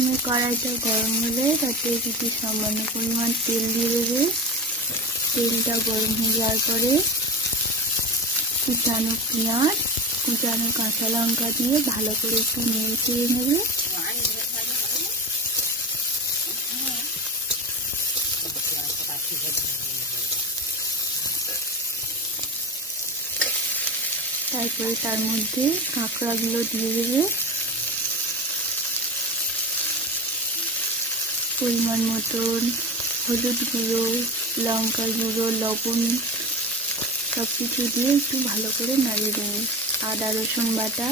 প্রথমে কড়াইটা গরম হলে তাতে কিছু সামান্য পরিমাণ তেল দিয়ে দেবে। তেলটা গরম হয়ে যাওয়ার পরে কুচানো পেঁয়াজ, কুচানো কাঁচা লঙ্কা দিয়ে ভালো করে একটু নেড়ে চেড়ে নেবে। তারপরে তার মধ্যে কাঁকড়াগুলো দিয়ে দেবে। পরিমাণ মতন হলুদ গুঁড়ো, লঙ্কার গুঁড়ো, লবণ সব কিছু দিয়ে একটু ভালো করে নাড়িয়ে দেবে। আদা রসুন বাটা